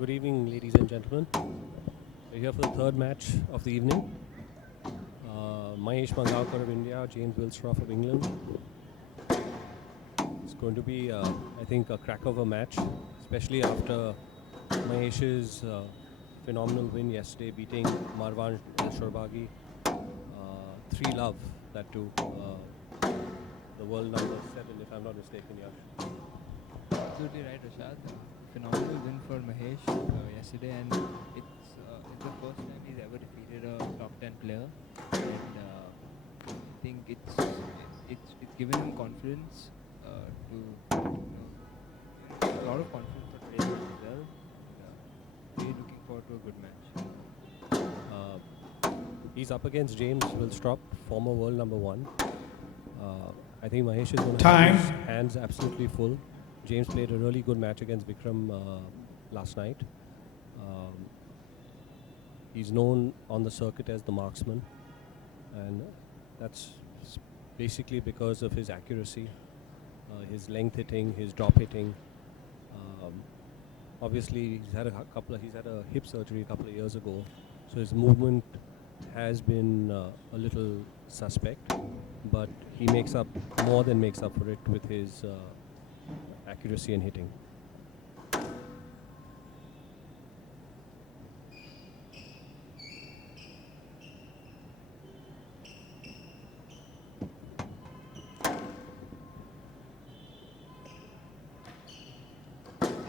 Good evening, ladies and gentlemen. We're here for the third match of the evening. Mahesh Mangaonkar of India, James Willstrop of England. It's going to be, I think, a crack of a match, especially after Mahesh's phenomenal win yesterday, beating Marwan Shorbagi 3-love, that too. The world number 7, if I'm not mistaken, Yash. Absolutely right, Rashad. Phenomenal win for Mahesh yesterday, and it's the first time he's ever defeated a top 10 player, and I think it's given him confidence to a lot of confidence for today's match as well. Really looking forward to a good match. He's up against James Willstrop, former world number 1. I think Mahesh is going to Time. have his hands absolutely full. James played a really good match against Vikram last night. He's known on the circuit as the marksman, and that's basically because of his accuracy, his length hitting, his drop hitting. Obviously, he's had a hip surgery a couple of years ago, so his movement has been a little suspect, but he more than makes up for it with his accuracy and hitting.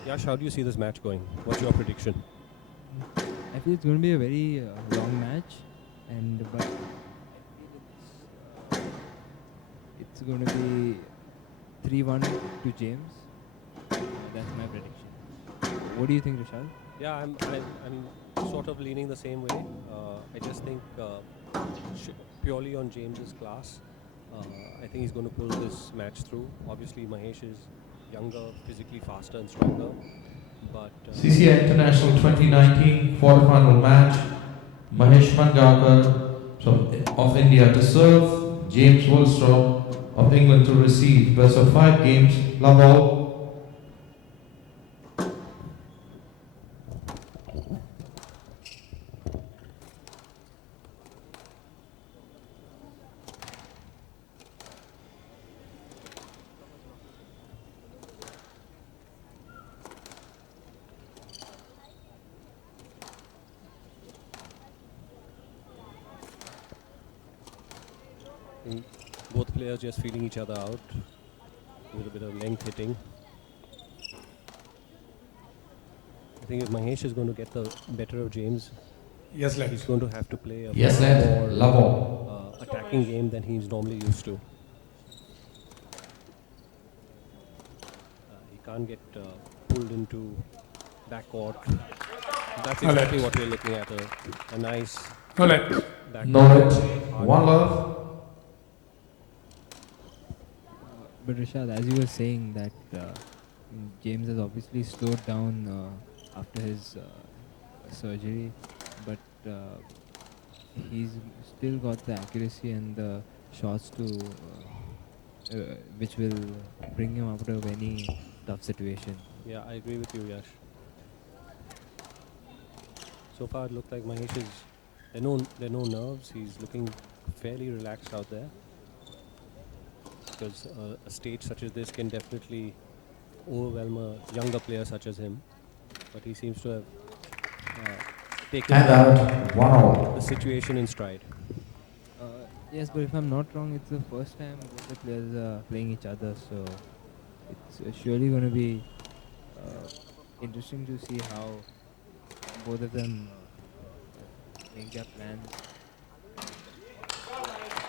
Yash, how do you see this match going? What's your prediction? I feel it's going to be a very long match, but I feel it's going to be 3-1 to James. That's my prediction. What do you think, Rishal? Yeah, I'm sort of leaning the same way. I just think purely on James's class, I think he's going to pull this match through. Obviously, Mahesh is younger, physically faster and stronger. But CCI International 2019 quarterfinal match. Mahesh Mangaonkar of India to serve. James Willstrop of England to receive. Best of 5 games. Love all. both players just feeling each other out with a bit of length hitting. I think if Mahesh is going to get the better of James, Yes, he's going to have to play a Yes, more love all. attacking game than he's normally used to. He can't get pulled into backcourt. That's exactly what we're looking at, a nice backcourt. One love. But Rishad, as you were saying that James has obviously slowed down after his surgery, but he's still got the accuracy and the shots which will bring him out of any tough situation. Yeah, I agree with you, Yash. So far, it looked like Mahesh is. There are no nerves. He's looking fairly relaxed out there. Because a stage such as this can definitely overwhelm a younger player such as him. But he seems to have taken the situation in stride. Yes, but if I'm not wrong, it's the first time both the players are playing each other, so it's surely going to be interesting to see how both of them make their plans.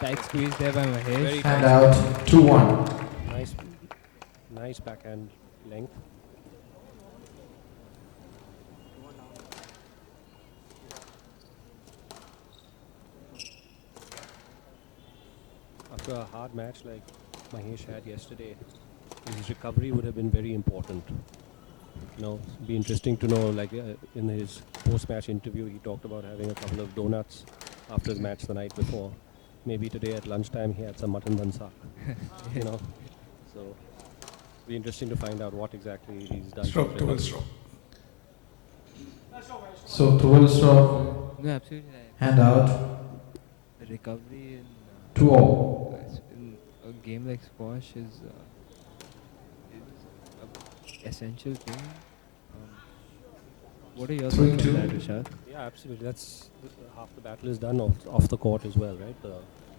Tight squeeze there by Mahesh. And out 2-1. Nice backhand length. After a hard match like Mahesh had yesterday, his recovery would have been very important. Be interesting to know, like in his post-match interview, he talked about having a couple of donuts after his match the night before. Maybe today at lunchtime he had some mutton bansak, So, be interesting to find out what exactly he's done. Stroke to Willstrop. So to Willstrop, No, absolutely right. hand out, The recovery 2-all. in a game like squash is a essential thing. Um, what are your thoughts on that, 3-2. Rishad? Yeah, absolutely. Half the battle is done off the court as well, right? The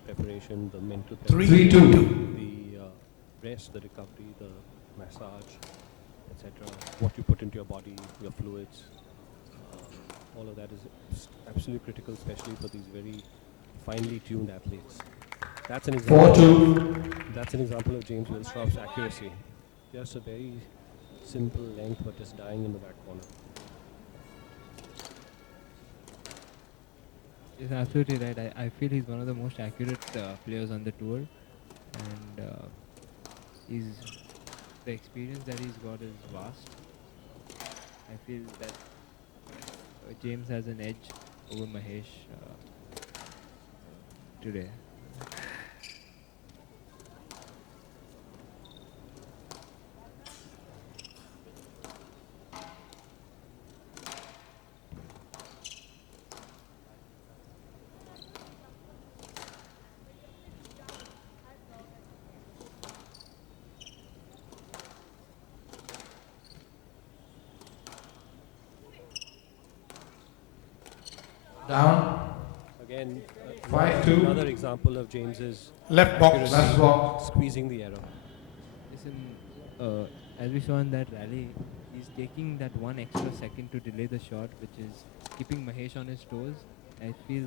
preparation, the mental preparation, 3-2. the rest, the recovery, the massage, etc. What you put into your body, your fluids, all of that is absolutely critical, especially for these very finely tuned athletes. That's an example. 4-2. That's an example of James Willstrop's accuracy. Just a very simple length, but just dying in the back corner. He's absolutely right. I feel he's one of the most accurate players on the tour, and he's the experience that he's got is vast. I feel that James has an edge over Mahesh today. Down. Again, 5-2. another example of James's Left box. accuracy, Last block. squeezing the error. Listen, as we saw in that rally, he's taking that one extra second to delay the shot, which is keeping Mahesh on his toes. I feel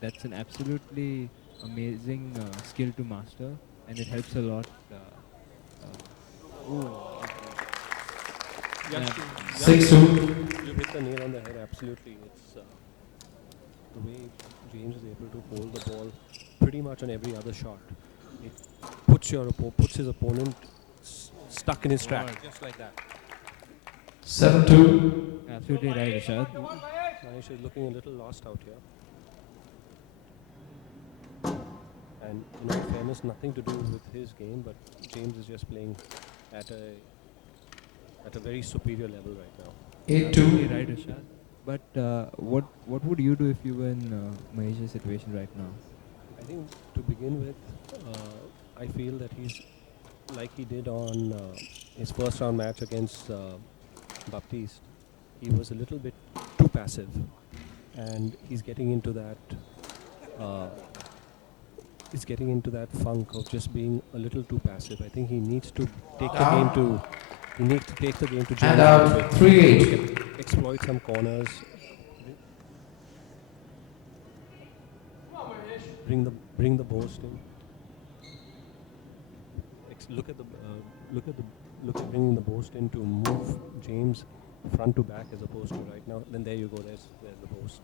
that's an absolutely amazing skill to master, and it helps a lot. Yeah, 6-2. You hit the nail on the head, absolutely. It's the way James is able to hold the ball pretty much on every other shot. It puts his opponent stuck in his track, just like that. 7-2. absolutely right, Rishad. Mahesh is looking a little lost out here. And in all fairness, nothing to do with his game, but James is just playing at a very superior level right now. 8-2. Absolutely right, Rishad. But what would you do if you were in Mahesh's situation right now? I think to begin with, I feel that he's like he did on his first round match against Baptiste. He was a little bit too passive, and he's getting into that. He's getting into that funk of just being a little too passive. I think he needs to take the game to. He needs to take the game to Hand James a out. little bit. 3-8. Exploit some corners. Bring the burst in. Look at bringing the burst in to move James front to back as opposed to right now. Then there you go. There's the burst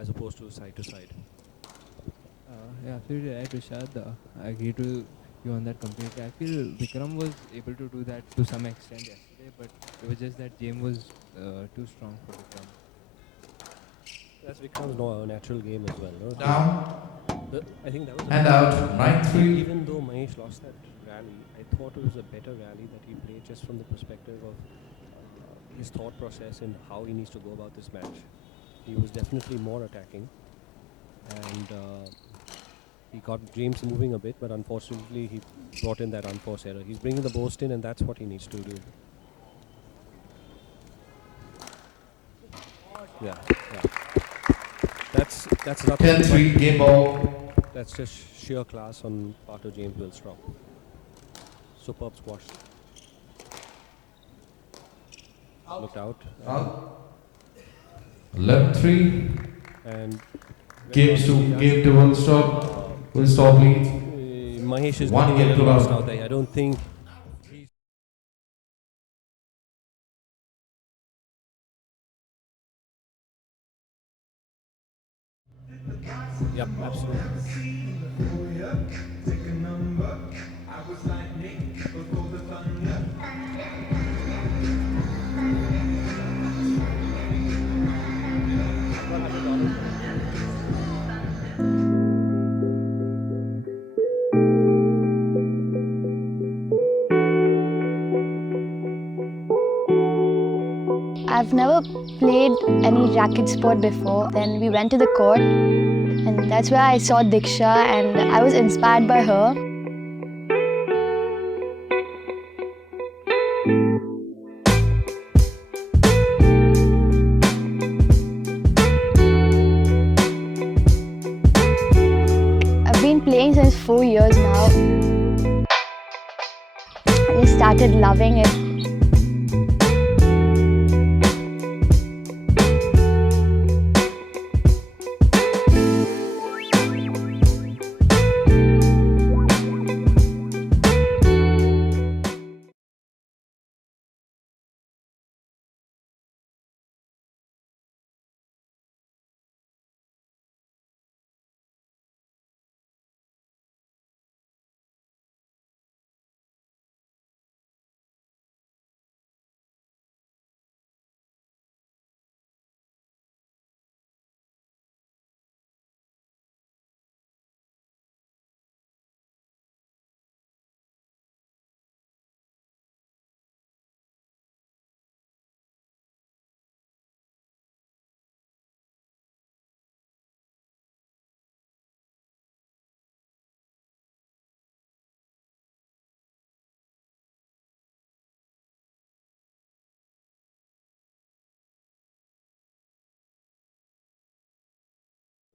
as opposed to side to side. Yeah, absolutely right, Rishad. I agree to you on that completely. I feel Vikram was able to do that to some extent yesterday, but it was just that James was too strong for Vikram. That's Vikram's natural game as well. No? Down. I think that was Hand out. 9-3. even though Mahesh lost that rally, I thought it was a better rally that he played just from the perspective of his thought process and how he needs to go about this match. He was definitely more attacking, and he got James moving a bit, but unfortunately he brought in that unforced error. He's bringing the burst in, and that's what he needs to do. Yeah. That's nothing. 10-3. Game ball. That's just sheer class on part of James Willstrop. Superb squash. Looked out. Out. 11-3. And Game to Willstrop. Willstrop lead. Mahesh is One looking a game to little lost love. out there. I don't think. Yep, absolutely. I've never played any racket sport before. Then we went to the court, and that's where I saw Diksha, and I was inspired by her. I've been playing since 4 years now. I just started loving it.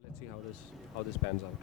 Let's see how this pans out.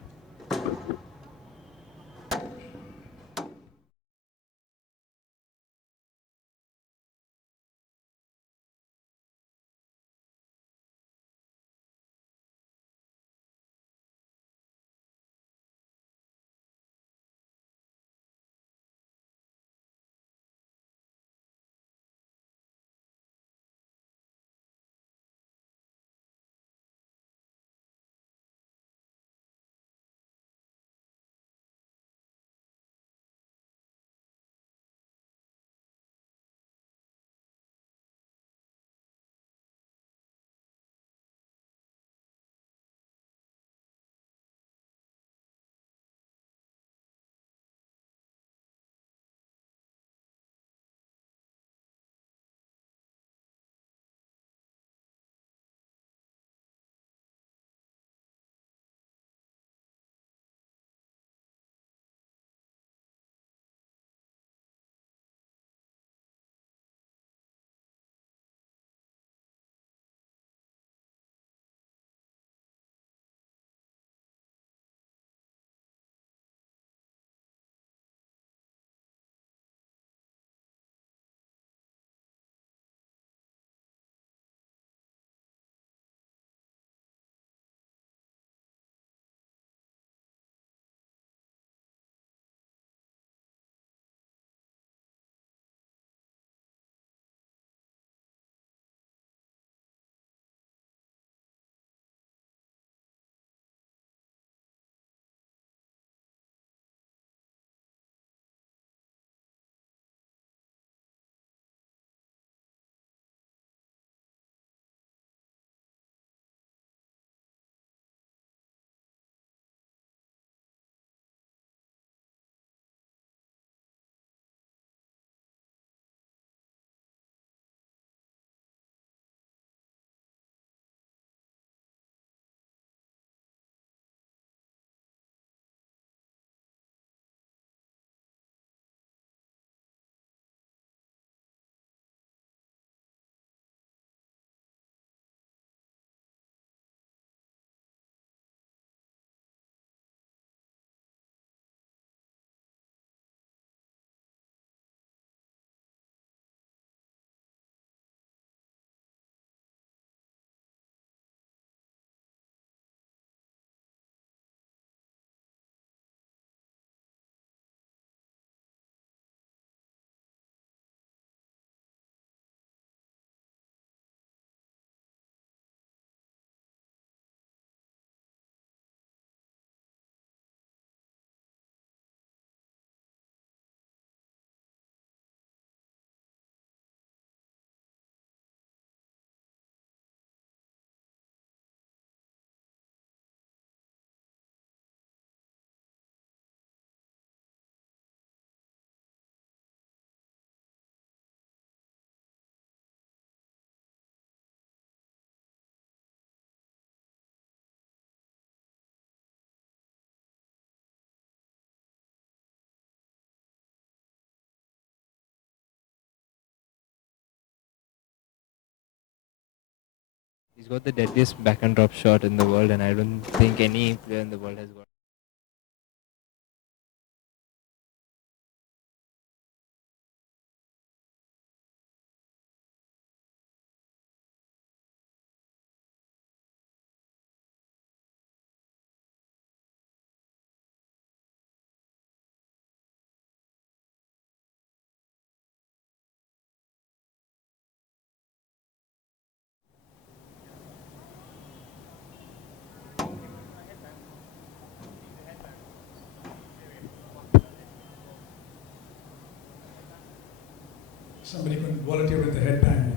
He's got the deadliest backhand drop shot in the world, and I don't think any player in the world has got. Somebody could volunteer with the headband.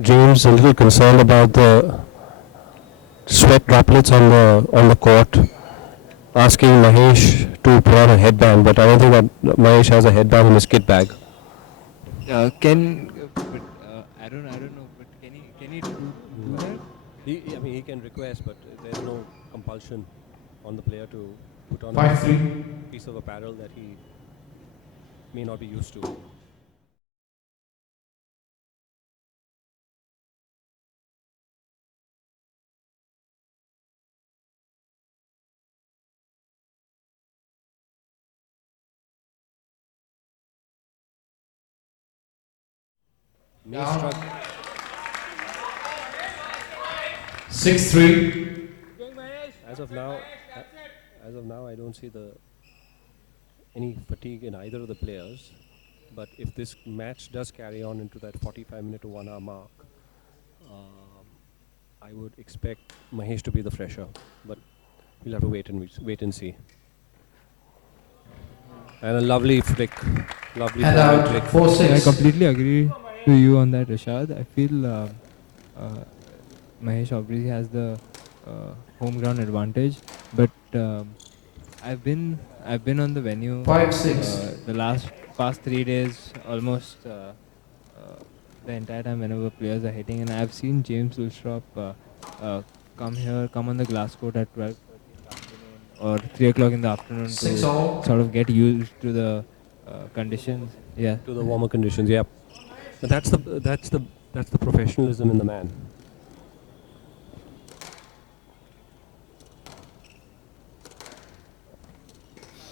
James a little concerned about the sweat droplets on the court, asking Mahesh to put on a headband, but I don't think that Mahesh has a headband in his kit bag. I don't know, but can he do that? I mean, he can request, but there's no compulsion on the player to put on a 5-3. piece of apparel that he may not be used to. May struck 6-3. as of now. As of now, I don't see any fatigue in either of the players. But if this match does carry on into that 45-minute to 1 hour mark, I would expect Mahesh to be the fresher. But we'll have to wait and see. And a lovely flick, lovely And forward out flick. 4-6. I completely agree to you on that, Rashad. I feel Mahesh obviously has the home ground advantage, but I've been on the venue 5-6. the past 3 days almost the entire time whenever players are hitting, and I've seen James Willstrop come on the glass court at 12:30 in the afternoon or 3 o'clock in the afternoon to 6-all. sort of get used to the conditions. Yeah. To the warmer conditions, yeah. But that's the professionalism in the man.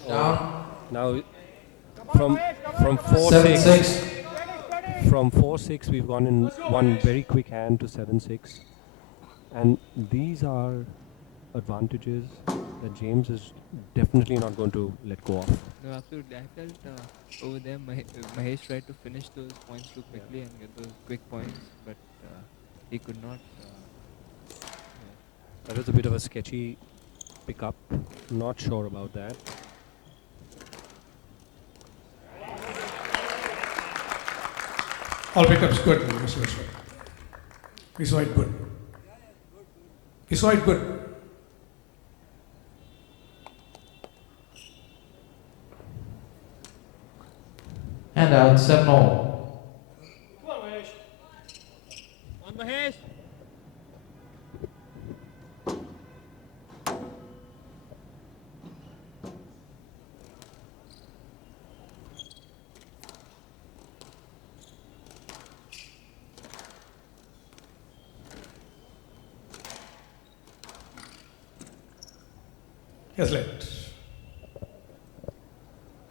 Down. Now, from 4-6, 7-6. from 4-6, we've gone in one very quick hand to 7-6, and these are advantages that James is definitely not going to let go of. No, absolutely. I felt over there Mahesh tried to finish those points too quickly and get those quick points, but he could not. That was a bit of a sketchy pickup. Not sure about that. All pickups good, Mr. Willstrop. We saw it good. We saw it good. And out 7-all. On Mahesh. Yes, let.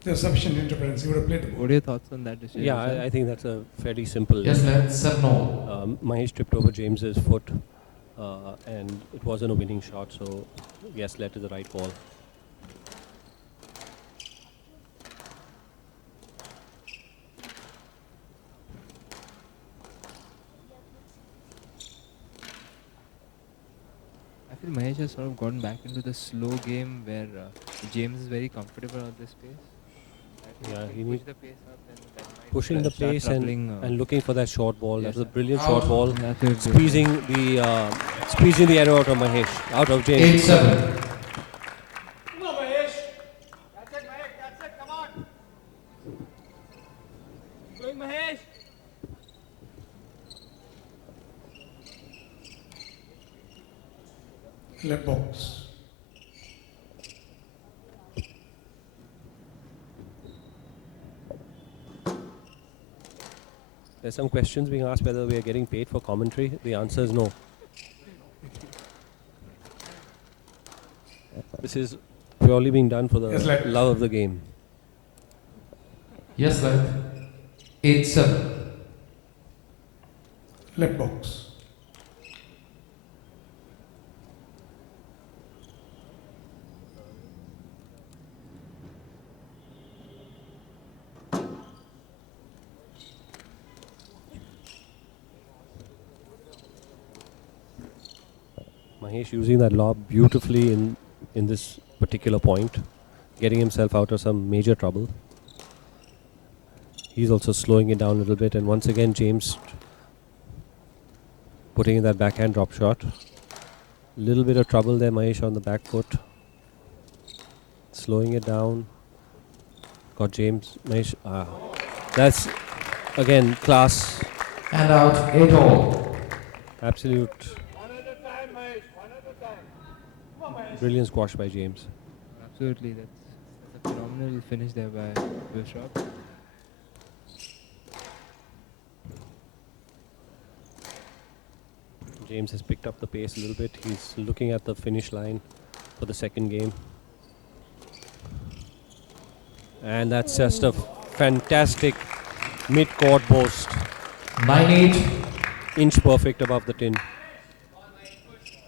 There's sufficient interference. He would have played the ball. What are your thoughts on that decision? Yeah, Rashad? I think that's a fairly simple. Yes, let. 7-all. Mahesh tripped over James's foot, and it wasn't a winning shot. So, yes, let is the right call. I feel Mahesh has sort of gotten back into the slow game where James is very comfortable at this pace. I think Yeah, if he push needs the pace up, then that might pushing the start pace troubling, and looking for that short ball. yes, That was a sir. brilliant Out. short ball. Absolutely. Squeezing the arrow out of Mahesh, out of James. 8-7. Going Mahesh. Left box. There's some questions being asked whether we are getting paid for commentary. The answer is no. This is purely being done for the Yes, lad. love of the game. Yes, lad. 8-7. Left box. Mahesh using that lob beautifully in this particular point, getting himself out of some major trouble. He's also slowing it down a little bit, and once again James putting in that backhand drop shot. Little bit of trouble there, Mahesh on the back foot. Slowing it down. Got James. Mahesh. That's again class. And out 8-all. Absolute brilliant squash by James. Absolutely, that's a phenomenal finish there by Willstrop. James has picked up the pace a little bit. He's looking at the finish line for the second game. And that's just a fantastic mid-court post. 9-8. Inch perfect above the tin. I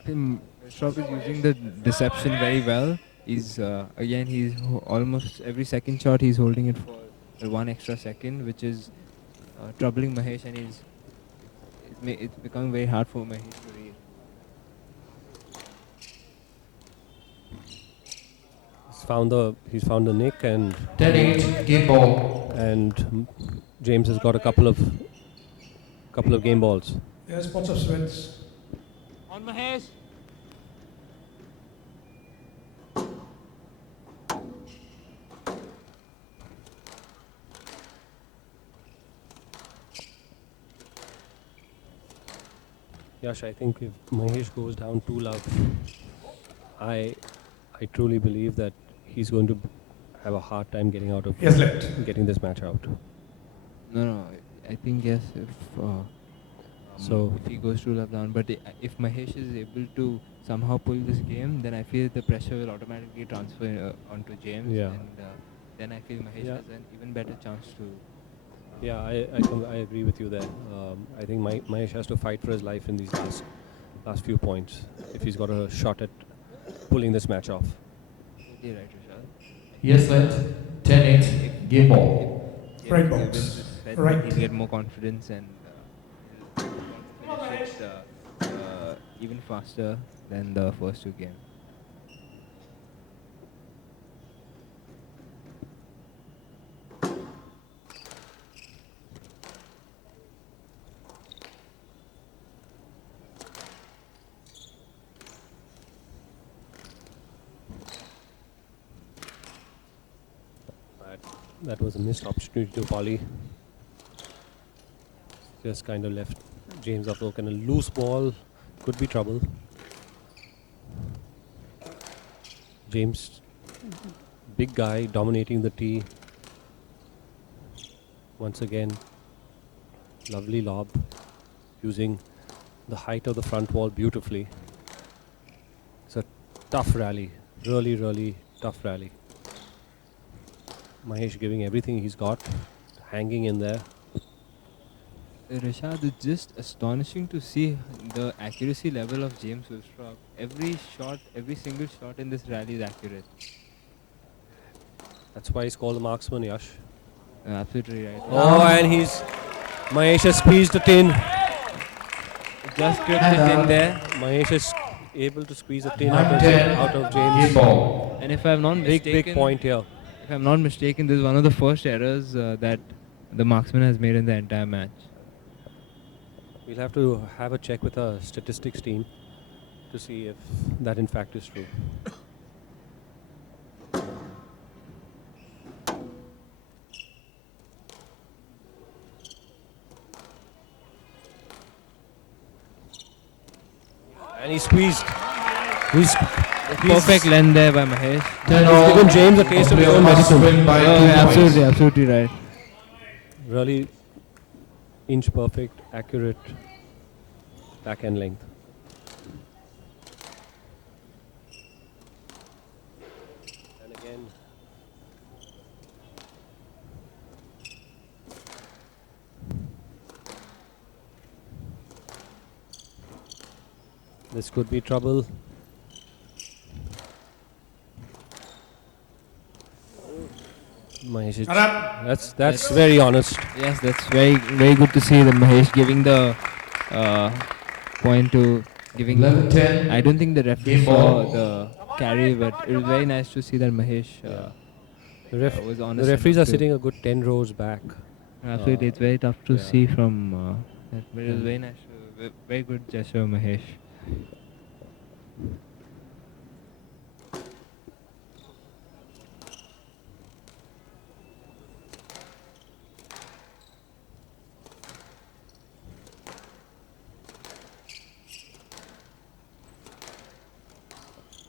think Willstrop is using the deception very well. He's almost every second shot he's holding it for 1 extra second, which is troubling Mahesh, and it's becoming very hard for Mahesh to read. He's found the nick, and 10-8. Game ball. James has got a couple of game balls. There are spots of sweats. On Mahesh. Yash, I think if Mahesh goes down 2-love, I truly believe that he's going to have a hard time getting out of Yes, left. getting this match out. No, I think yes. If he goes 2-love down, but if Mahesh is able to somehow pull this game, then I feel the pressure will automatically transfer onto James, Yeah. and then I feel Mahesh Yeah. has an even better chance to. Yeah, I agree with you there. I think Mahesh has to fight for his life in these last few points if he's got a shot at pulling this match off. Absolutely right, Rishad. Yes, lad. 10-8. Game ball. Right If he box. wins this set, Right. he'll get more confidence, and he'll finish it even faster than the first two games. That was a missed opportunity to volley. Just kind of left James off the hook, and a loose ball could be trouble. James, big guy, dominating the tee. Once again, lovely lob, using the height of the front wall beautifully. It's a tough rally, really, really tough rally. Mahesh giving everything he's got, hanging in there. Rishad, it's just astonishing to see the accuracy level of James Willstrop. Every single shot in this rally is accurate. That's why he's called the marksman, Yash. Absolutely right. Oh, and Mahesh has squeezed it in. Just gripped it in there. Mahesh is able to squeeze a tin 9-10. out of Game James. ball. And if I'm not mistaken, Big point here. If I'm not mistaken, this is one of the first errors that the marksman has made in the entire match. We'll have to have a check with our statistics team to see if that in fact is true. And he squeezed. He's Perfect length there by Mahesh. 10-all. given James a taste of his own Australia must medicine. win by 2 points. Absolutely right. Really inch perfect, accurate backhand length. And again, this could be trouble. Mahesh, that's very honest. Yes, that's very good to see the Mahesh giving the point to giving. 11-10. I don't think the referee Game saw ball. the carry, but it was very nice to see that Mahesh was honest. The referees are enough to- sitting a good 10 rows back. Absolutely, it's very tough to yeah. see from. That, but it was Yeah. very nice, very good gesture, Mahesh.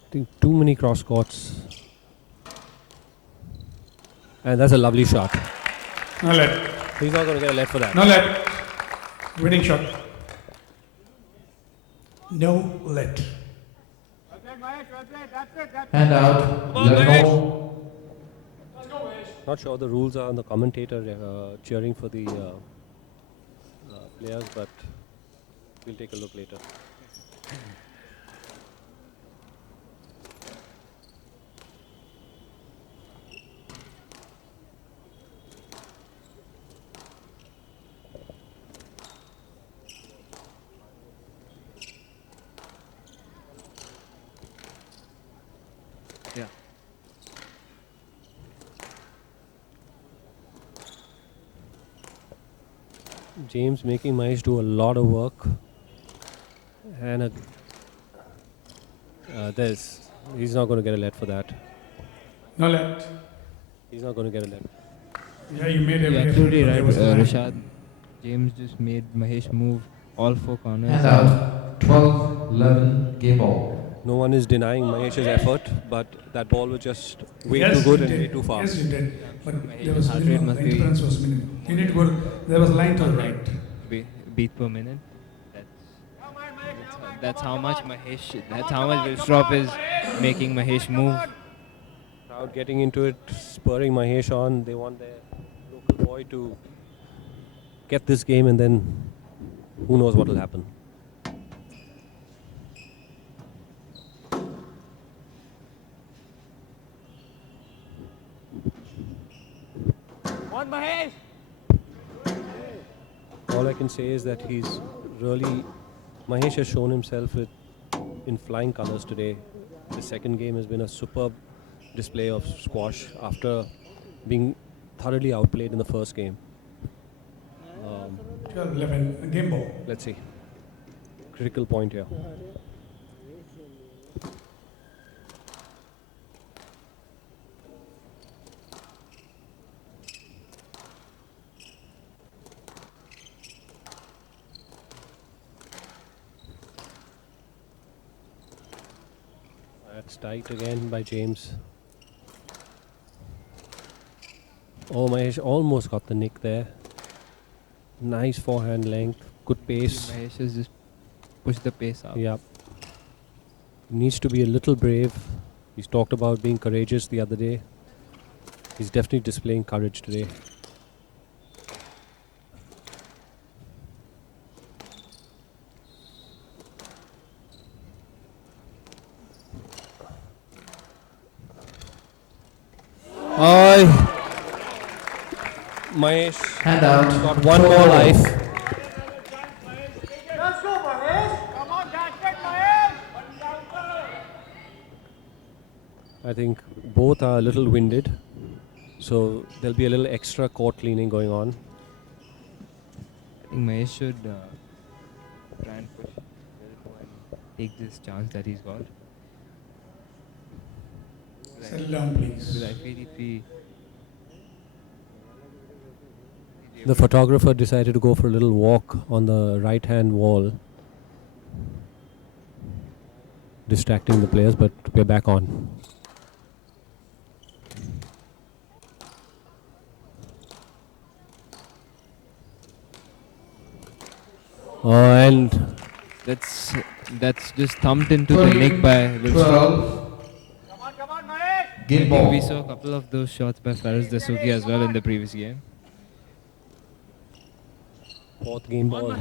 I think too many cross courts. And that's a lovely shot. No let. He's not going to get a let for that. No let. Winning shot. No let. Hand out. 11-all. Not sure the rules are on the commentator cheering for the players, but we'll take a look later. Yeah. James making Mahesh do a lot of work. And he's not going to get a let for that. No let. He's not going to get a let. Yeah, you made every You're effort, absolutely but right, there was a line. Rashad. James just made Mahesh move all four corners. Hand out. 12-11. Game ball. No one is denying Mahesh's effort, but that ball was just way Yes, too good you and way did. too far. Yes, you did. But Mahesh's there was heart rate minimum. must The be- interference was minimum. You need to go. There was a line to the right. Beat per minute. That's how much Mahesh. That's how much Willstrop is making Mahesh move. Crowd getting into it, spurring Mahesh on. They want their local boy to get this game, and then who knows what will happen. On Mahesh. All I can say is that he's really Mahesh has shown himself in flying colours today. The second game has been a superb display of squash after being thoroughly outplayed in the first game. 12-11. Game ball. Let's see. Critical point here. That's tight again by James. Oh, Mahesh almost got the nick there. Nice forehand length, good pace. Mahesh has just pushed the pace up. Yeah. Needs to be a little brave. He's talked about being courageous the other day. He's definitely displaying courage today. Mahesh Hand out. got one more life. I think both are a little winded, so there'll be a little extra court cleaning going on. I think Mahesh should try and push a little more and take this chance that he's got. Settle down, please. Because I feel if he The photographer decided to go for a little walk on the right-hand wall, distracting the players, but we're back on. And That's just thumped into the neck by Willstrop. 12. Game ball. We saw a couple of those shots by Faraz Dasuki as well in the previous game. fourth game ball.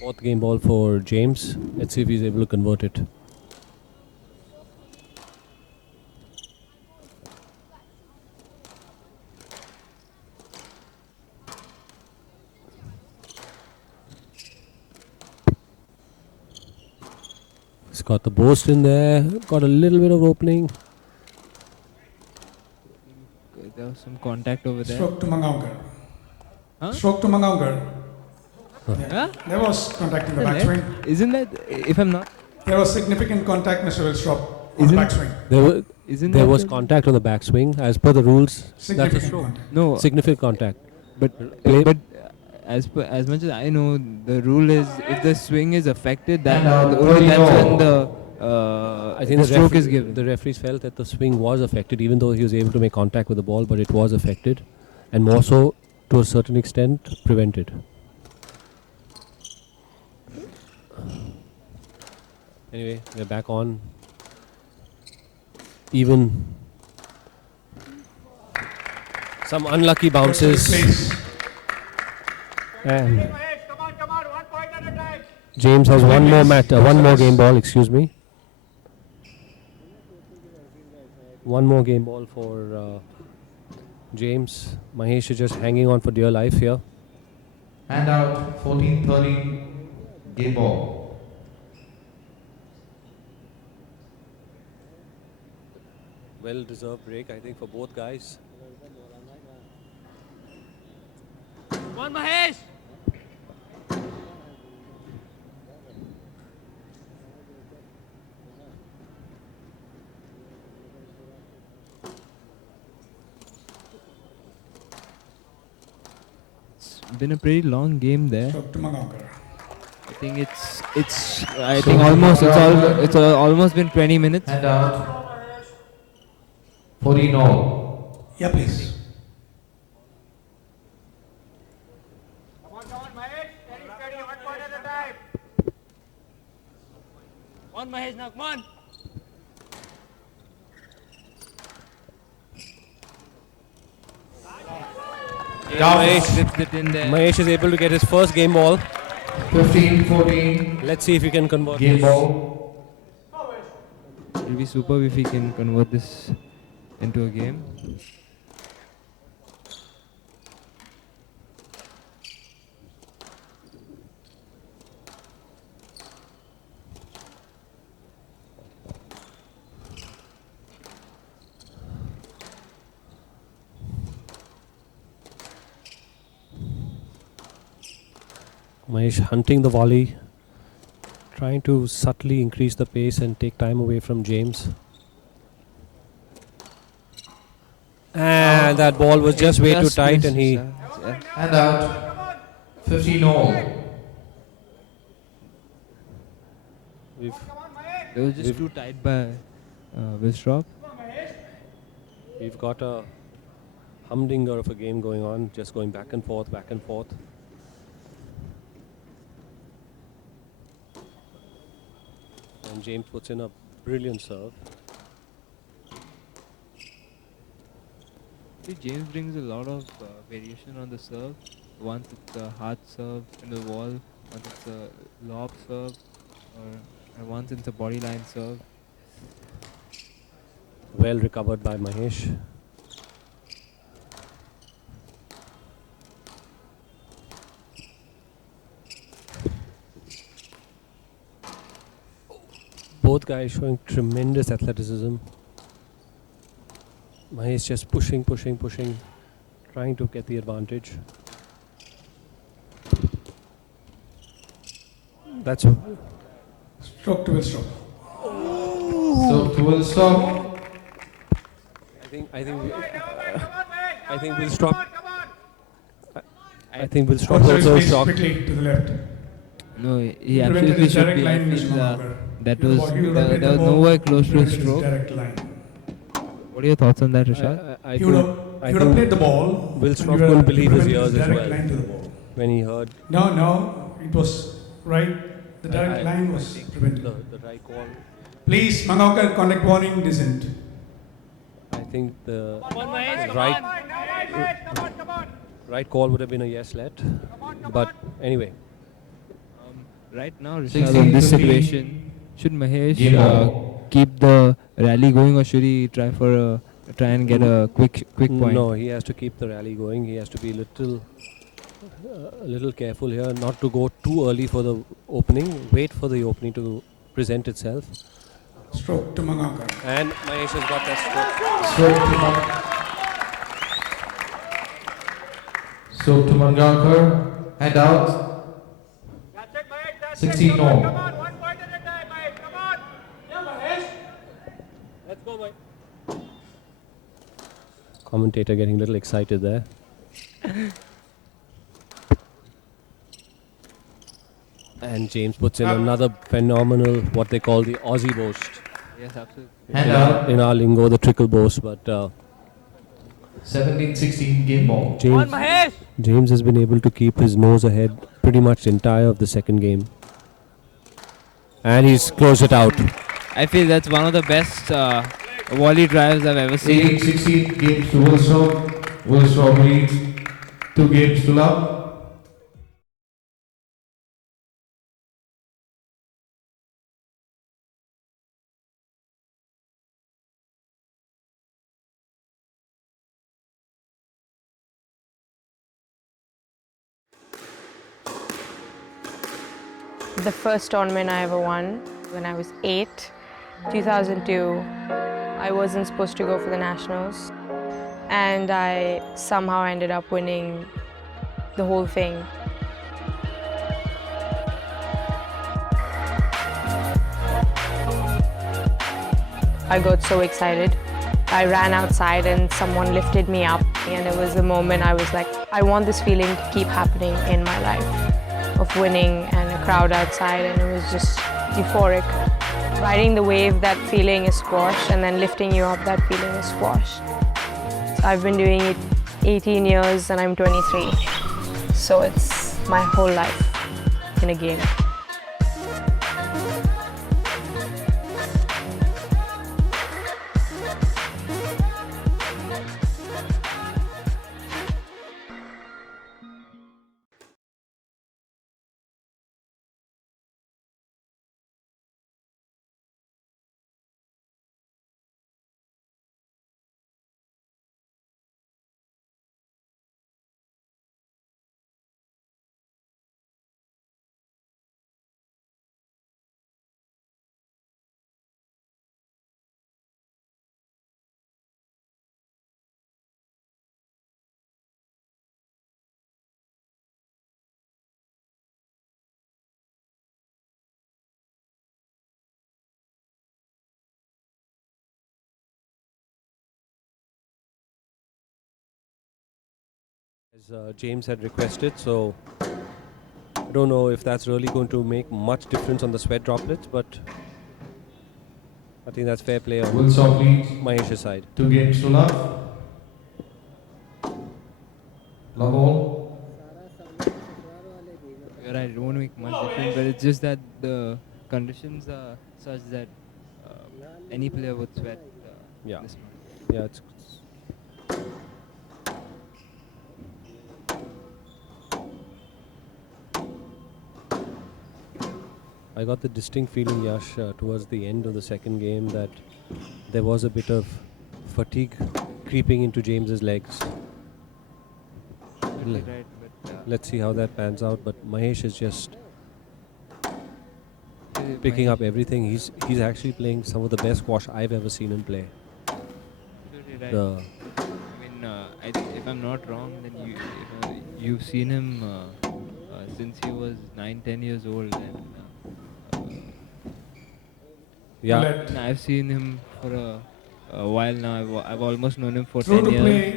Fourth game ball for James. Let's see if he's able to convert it. He's got the burst in there, got a little bit of opening. There was some contact over there. Stroke to Mangaonkar. Huh? Stroke to Mangaonkar. Huh? There was contact in the The backswing. net? Isn't that, if I'm not, There was significant contact, Mr. Willstrop, on the Isn't- backswing. isn't There that was the- contact on the backswing. As per the rules, that's a Significant stroke. contact. No, Significant contact. but as much as I know, the rule is if the swing is affected, that And, only that's when 34. the I think the stroke is given. The referees felt that the swing was affected, even though he was able to make contact with the ball, but it was affected, and more so, to a certain extent, prevented. Anyway, we're back on. Even some unlucky bounces, Please. and James has one more game ball. Excuse me. One more game ball for James. Mahesh is just hanging on for dear life here. Hand out 14-13. Game ball. Well-deserved break, I think, for both guys. Come on, Mahesh! It's been a pretty long game there. Stroke to Mangaonkar. I think I think it's almost been 20 minutes. Hand out 14 all. Yeah, please. Come on, Mahesh, now come on. Slips it in there. Mahesh is able to get his first game ball. 15-14. Let's see if he can convert Game this. ball. It'll be superb if he can convert this into a game. Mahesh hunting the volley, trying to subtly increase the pace and take time away from James. And that ball was just way too tight, and he Hand out 15 all. we've It was just too tight by Willstrop. we've got a humdinger of a game going on, just going back and forth, back and forth. And James puts in a brilliant serve. See, James brings a lot of variation on the serve. Once it's a hard serve in the wall, once it's a lob serve, and once it's a body line serve. Well recovered by Mahesh. Both guys showing tremendous athleticism. Mahesh just pushing, trying to get the advantage. That's Stroke to Willstrop. So to will stop. I think we'll stop. I think we'll stop Coach, also please shocked. quickly to the left. No, he Prevented absolutely his should direct be. I line, Mr. feel Mangaonkar. that You was rotate the there was ball, nowhere close to a prevented his stroke. direct line. What are your thoughts on that, Rashad? I You would think have I you would have think played the ball. Willstrop and you couldn't were believe his implementing ears the as direct well line to the ball. when he heard No, it was right. The direct line was think prevented. the right call. Please, Mangaonkar, contact warning, dissent. I think the right call would have been a yes let. But anyway, Right now, Rishad, 16, on this 15, situation, should Mahesh game ball. keep the rally going, or should he try and get a quick point? no, he has to keep the rally going. He has to be a little careful here, not to go too early for the opening. Wait for the opening to present itself. Stroke to Mangaonkar. And Mahesh has got that stroke. Stroke to Mangaonkar. Hand out. 16 all. Commentator getting a little excited there. And James puts in another phenomenal, what they call the Aussie boast. Yes, absolutely. Hand out. In our lingo, the trickle boast. But 17-16 game ball. James has been able to keep his nose ahead pretty much the entire of the second game. And he's closed it out. I feel that's one of the best volley drives I've ever seen. 18-16 games to Willstrop. Willstrop leads 2 games to love. The first tournament I ever won when I was 8, 2002. I wasn't supposed to go for the nationals, and I somehow ended up winning the whole thing. I got so excited. I ran outside and someone lifted me up, and it was the moment I was like, I want this feeling to keep happening in my life, of winning and a crowd outside, and it was just euphoric. Riding the wave, that feeling is squash, and then lifting you up, that feeling is squash. So I've been doing it 18 years and I'm 23. So it's my whole life in a game. As James had requested, so I don't know if that's really going to make much difference on the sweat droplets, but I think that's fair play on Willstrop leads Mahesh's side. 2 games to love. Love all. You're right, it won't make much difference, but it's just that the conditions are such that any player would sweat Yeah. this much. Yeah, it's I got the distinct feeling, Yash, towards the end of the second game that there was a bit of fatigue creeping into James's legs. Right, but Let's see how that pans out. But Mahesh is just picking up everything. He's actually playing some of the best squash I've ever seen him play. Absolutely right. The I mean, if I'm not wrong, then you've seen him since he was 9-10 years old, and yeah, and I've seen him for a while now. I've almost known him for Throw 10 to years.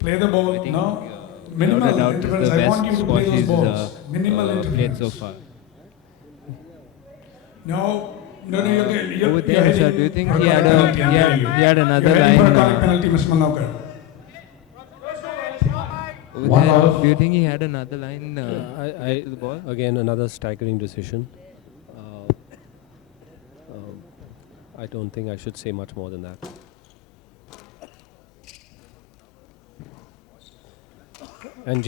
play the ball. I think, No, without minimal a doubt, is interference. the I want you best to play squash those he's balls. Minimal played interference. so far. No, you're Over there, heading Rishad, do you think for he had penalty, I'm telling you. he had another You're heading for a line? correct penalty, Mr. Mangaonkar. Over One there, out. do you think he had another line I, to the ball? again, another staggering decision. I don't think I should say much more than that. And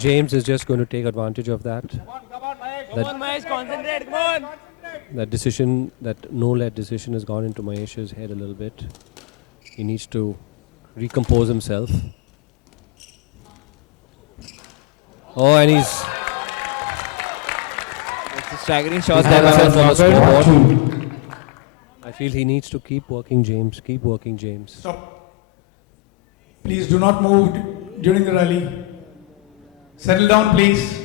James is just going to take advantage of that. That decision, that no-let decision, has gone into Mahesh's head a little bit. He needs to recompose himself. Oh, and he's It's a staggering shot He's there got by himself on the Mangaonkar. scoreboard. I feel he needs to keep working, James. Keep working, James. Stop. Please do not move during the rally. Settle down, please.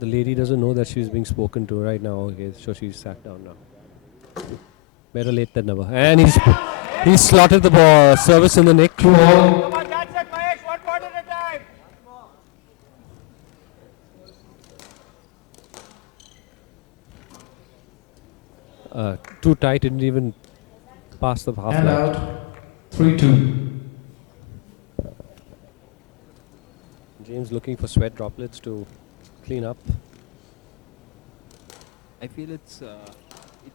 The lady doesn't know that she's being spoken to right now. Okay, so she's sat down now. Better late than never. And he's slotted the ball. Service in the nick. 2-all. Too tight. Didn't even pass the half And line. out. 3-2. James looking for sweat droplets to clean up. I feel it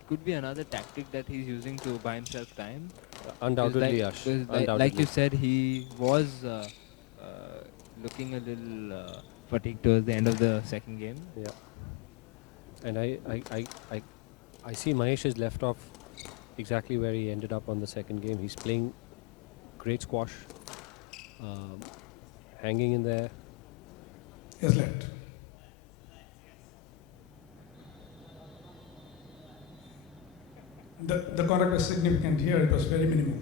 could be another tactic that he's using to buy himself time. Undoubtedly, Yash. Like you said, he was looking a little fatigued towards the end of the second game. Yeah. And I see Mahesh has left off exactly where he ended up on the second game. He's playing great squash, hanging in there. Yes, left. The contact was significant here. It was very minimal.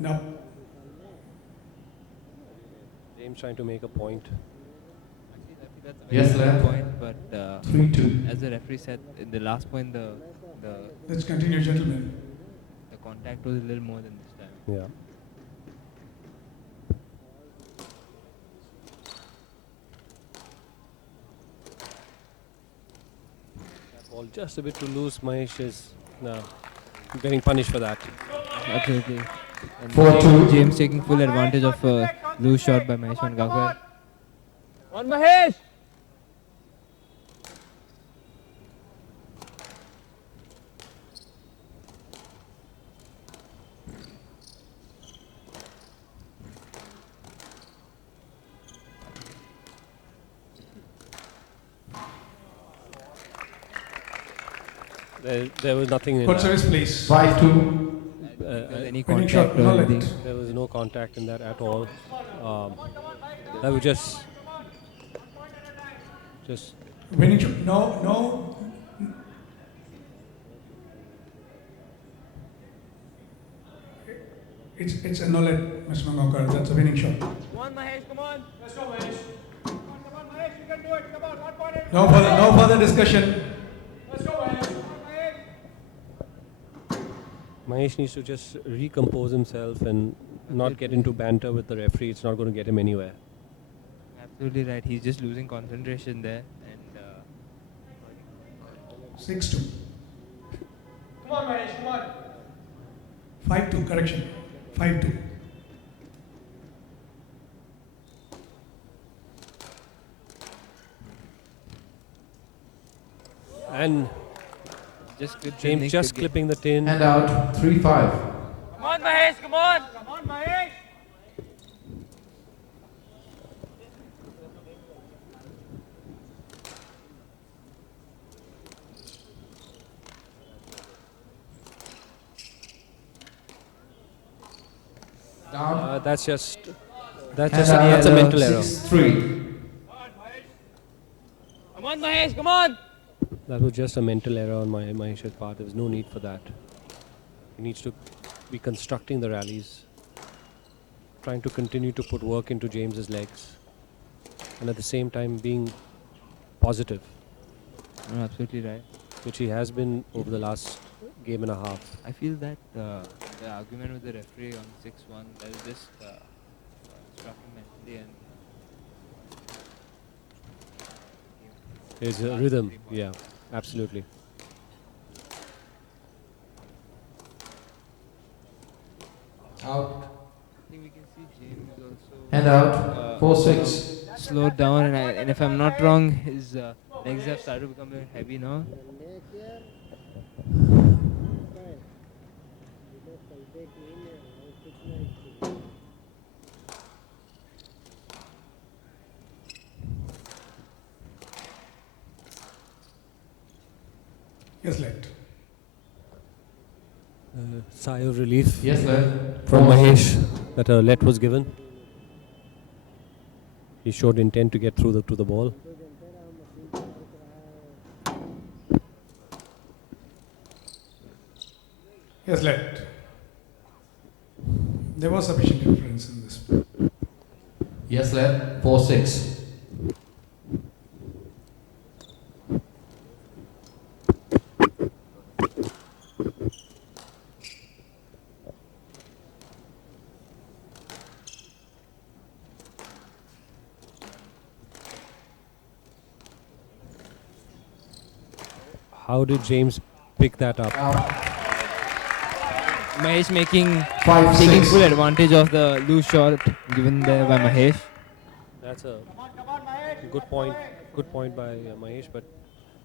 No. James trying to make a point. That's a Yes, very good left. point, but 3-2. as the referee said in the last point, the Let's continue, gentlemen. contact was a little more than this time. Yeah. That ball just a bit too loose. Mahesh is getting punished for that. Absolutely. And 4-2. James taking full advantage of a loose shot by Mahesh Mangaonkar. There was nothing in Good that. service, please. 5-2. Any Winning contact shot, or no anything. let. There was no contact in that at all. That was just Winning shot. No, no. It's a no let, Mr. Mangaonkar. That's a winning shot. Come on, Mahesh, come on. Let's go, Mahesh. Come on, Mahesh, you can do it. Come on, 1 point. No further discussion. Let's go, Mahesh. Mahesh needs to just recompose himself and not get into banter with the referee. It's not going to get him anywhere. Absolutely right. He's just losing concentration there. And 6-2. come on, Mahesh, come on. 5-2, correction. 5-2. And Just clip James just clipping the tin. And out. 3-5. Come on, Mahesh, come on. Come on, Mahesh. Down. That's And a mental error. 6-3. Come on, Mahesh, come on. That was just a mental error on Mahesh's part. There was no need for that. He needs to be constructing the rallies, trying to continue to put work into James's legs, and at the same time being positive, No, absolutely right. which he has been over the last game and a half. I feel that the argument with the referee on 6-1, that is just struck him mentally and His rhythm, yeah, absolutely. Out. I think we can see James also And out. 4-6. slowed down, and if I'm not wrong, his legs have started to become a bit heavy now. Yes, let. Sigh of relief Yes, left. from Mahesh that a let was given. He showed intent to get through to the ball. Yes, let. There was sufficient difference in this. Yes, left. 4-6. How did James pick that up? Out. Mahesh taking 5-6. full advantage of the loose shot given there by Mahesh. That's a good point. Good point by Mahesh, but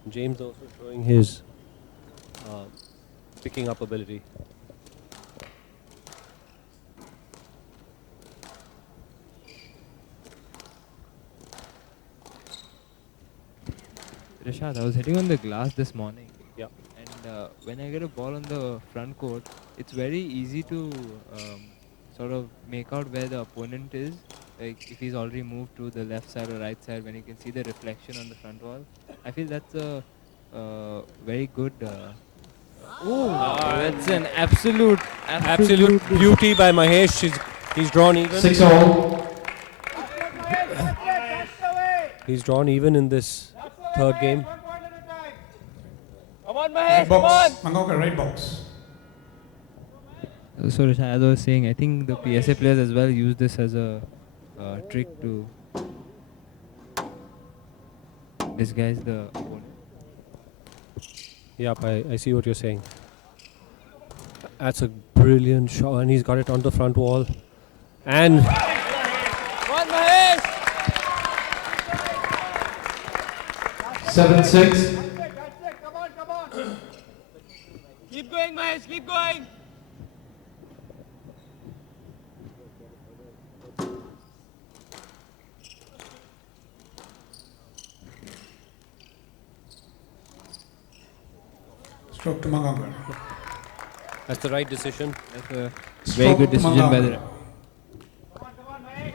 James also showing his picking up ability. Rashad, I was hitting on the glass this morning. Yeah. And when I get a ball on the front court, it's very easy to sort of make out where the opponent is. Like if he's already moved to the left side or right side, when you can see the reflection on the front wall. I feel that's a very good. That's an absolute Beauty by Mahesh. He's drawn even. 6-all. He's drawn even in this third game. Right box. Mangaonkar, right box. So Rashad, as I was saying, I think the PSA players as well use this as a trick to disguise the opponent. Yep, I see what you're saying. That's a brilliant shot, and he's got it on the front wall. And 7-6. Keep going, Mahesh, keep going. Stroke to Mangaonkar. that's the right decision. That's a very Stroke good to decision by the. Mangaonkar.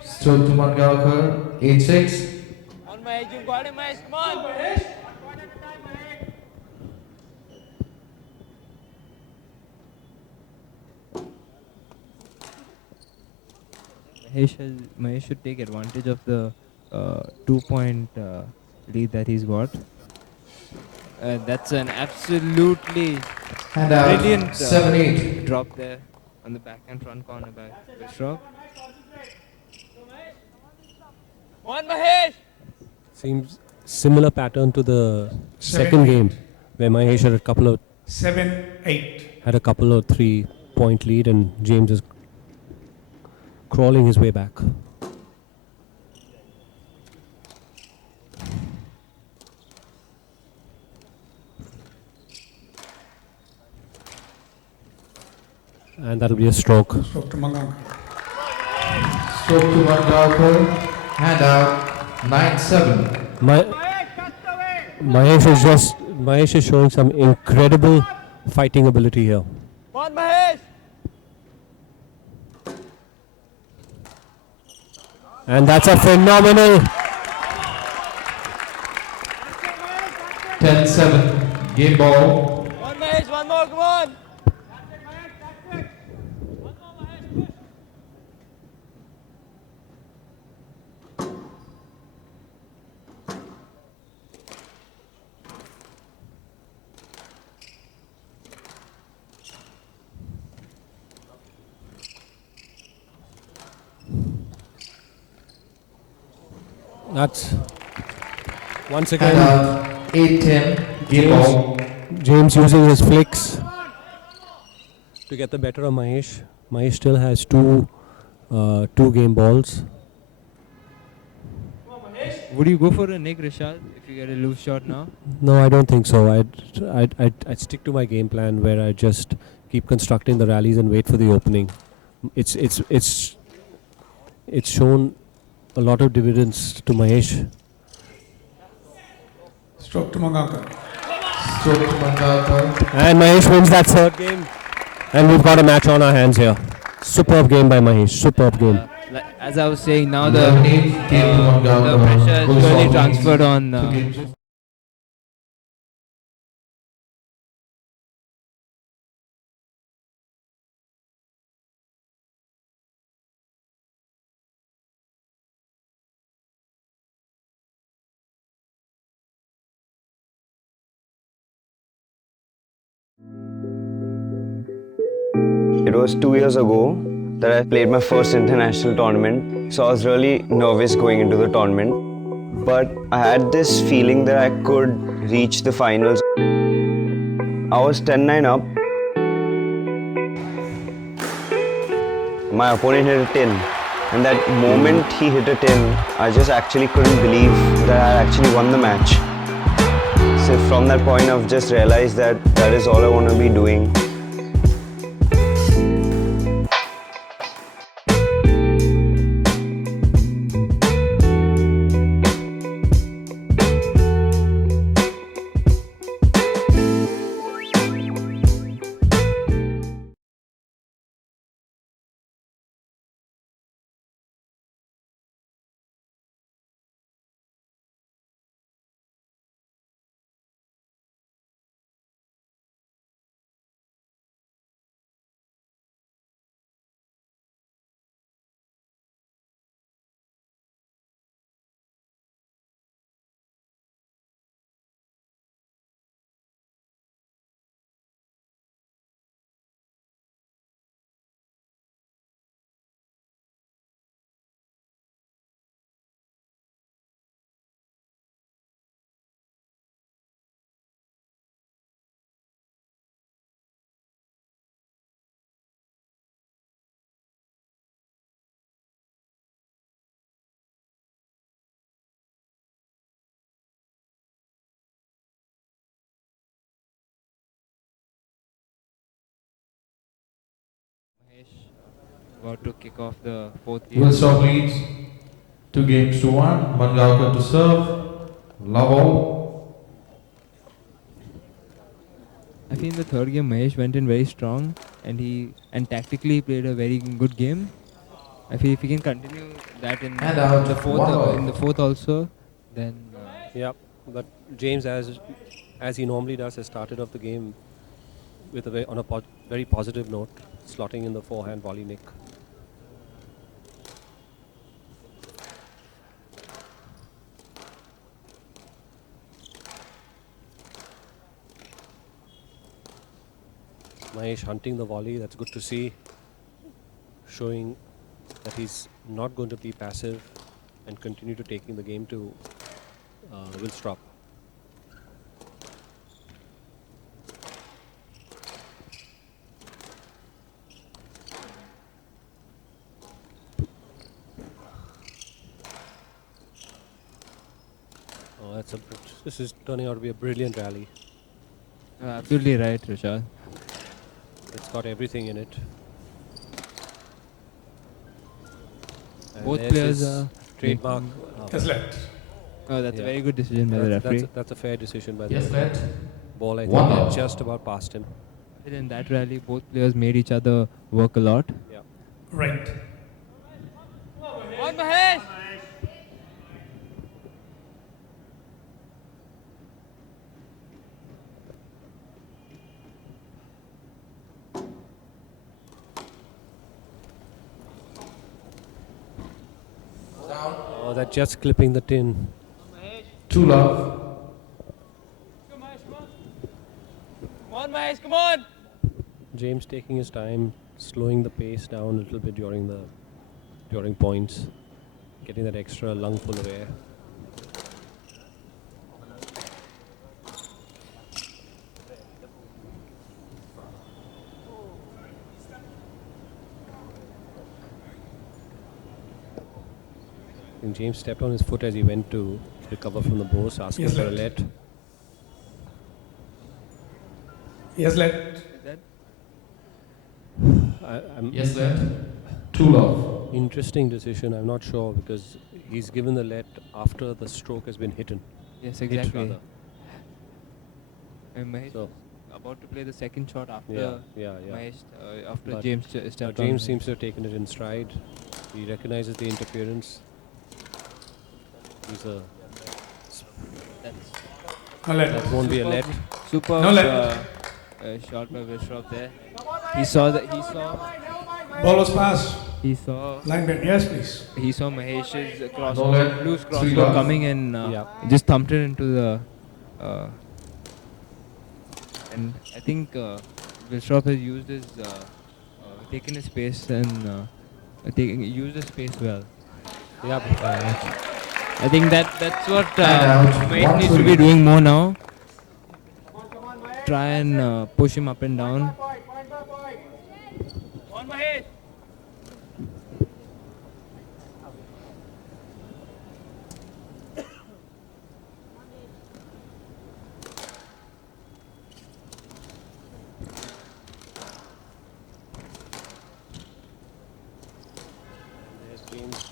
Stroke to Mangaonkar. 8-6. On Mahesh, you've got him, Mahesh, come on. Mahesh should take advantage of the 2-point lead that he's got. That's an absolutely And out. brilliant 7-8. drop there on the back and front corner by Willstrop. On Mahesh! Seems similar pattern to the 7-8. second game, where Mahesh had a couple of 7-8. 3-point lead, and James is crawling his way back. And that'll be a stroke. Stroke to Mangaonkar. Stroke to Mangaonkar. Hand out. 9-7. Mahesh is showing some incredible fighting ability here. On Mahesh! And that's a phenomenal 10-7. Game ball. On Mahesh, one more, come on! That's once Hand again out. 8-10. Game ball. James using his flicks to get the better of Mahesh. Mahesh still has two game balls. Would you go for a nick, Rishad, if you get a loose shot now? No, I don't think so. I'd stick to my game plan where I just keep constructing the rallies and wait for the opening. It's it's it's it's shown a lot of dividends to Mahesh. Stroke to Mangaonkar. Stroke to Mangaonkar. And Mahesh wins that third game. And we've got a match on our hands here. Superb game by Mahesh. Superb game. As I was saying, now The the eighth game to Mangaonkar. pressure is Goes really off transferred on. two games. It was 2 years ago that I played my first international tournament, so I was really nervous going into the tournament. But I had this feeling that I could reach the finals. I was 10-9 up. My opponent hit a tin, and that moment he hit a tin, I just actually couldn't believe that I actually won the match. So from that point, I've just realized that that is all I want to be doing. About to kick off the fourth game. Willstrop leads 2-1. Mangaonkar to serve. Love all. I feel in the third game Mahesh went in very strong and tactically played a very good game. I feel if he can continue that in And out. the fourth also, then Yeah, but James, as he normally does, has started off the game with on a very positive note, slotting in the forehand volley nick. Mahesh hunting the volley, that's good to see. Showing that he's not going to be passive and continue to taking the game to Willstrop. Oh, this is turning out to be a brilliant rally. absolutely right, Rishad. It's got everything in it. And Both there's players his are trademark. Has left. Oh, that's a Yeah. very good decision by the referee. That's a fair decision by the Yes, referee. let. Ball, I One think, out. just about past him. In that rally, both players made each other work a lot. Yeah. Right. On Mahesh! Oh, that's just clipping the tin. 2-love. Come on, Mahesh, come on! James taking his time, slowing the pace down a little bit during points, getting that extra lungful of air. And James stepped on his foot as he went to recover from the boss, asking Yes, for a let. let. Yes, let. Is that I'm Yes, let. 2 love. interesting decision. I'm not sure because he's given the let after the stroke has been hit yes, hit exactly. rather. And Mahesh So was about to play the second shot after yeah. Mahesh, after But- James Now stepped on. James Mahesh. seems to have taken it in stride. He recognizes the interference. He's a That's No let. that won't be a let. Superb No let. shot by Willstrop there. He saw that. Ball was passed. He saw. Line bend. Yes, please. He saw Mahesh's No let. loose 3 crosscourt love. coming and Yeah. just thumped it into the. And I think Willstrop has used his taken his space and used his space well. Yeah. I think that's what And out. Mahesh needs to be 1-3. doing more now. Try and push him up and down. There's James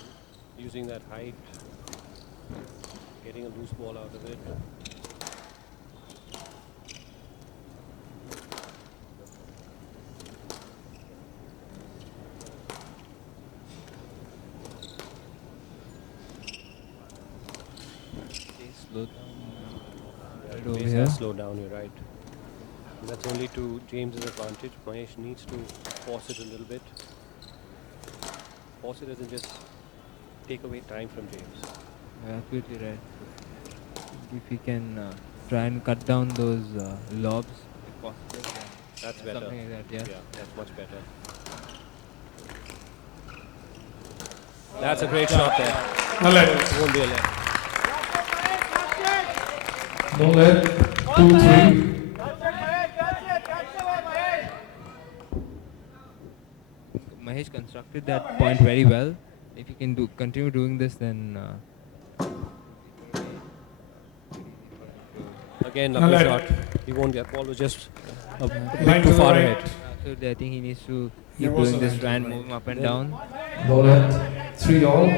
using that height, getting a loose ball out of it. Slow down. Yeah, Right the over pace here. has slowed down, you're right. And that's only to James's advantage. Mahesh needs to force it a little bit. Force it doesn't just take away time from James. Absolutely right. If we can try and cut down those lobs, if possible, then That's better. something like that. Yeah. That's much better. That's a great shot there. No let. It won't be a let. No let. 2-3. Mahesh constructed that point very well. If he can continue doing this, then Again, No lucky let. shot. He won't get. Ball was just a Line bit too to the far right. ahead. absolutely, I think he needs to There keep was doing a this, line to try and the move him up and Then- down. No let. 3 all.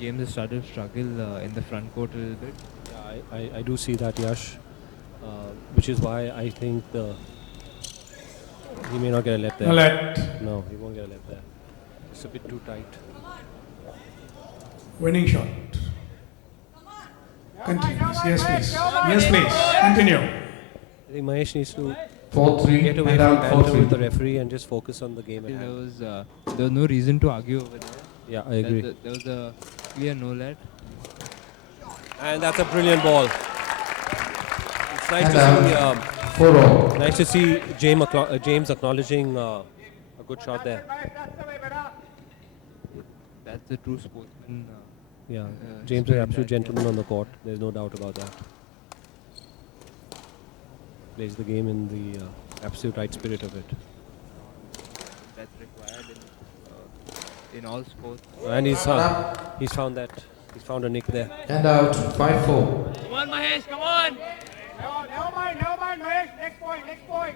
James has started to struggle in the front court a little bit. Yeah, I do see that, Yash. Which is why I think he may not get a let there. No let. No, he won't get a let there. It's a bit too tight. Winning shot. Continues. Yes, please. Yes, please. Continue. I think Mahesh needs to 4-3. get away And from out. banter with the 4-3. referee and just focus on the game at There hand. was no reason to argue over there. Yeah, I agree. There was a clear no let. And that's a brilliant ball. It's nice And to see. out. 4 all. Nice to see James acknowledging a good shot there. That's a true sportsman. Yeah, James is spirit an absolute that, yeah. gentleman on the court. There's no doubt about that. Plays the game in the absolute right spirit of it. That's required in all sports. And he's found that. He's found a nick there. And out. 5-4. Come on, Mahesh, come on! Never mind, Mahesh. Next point.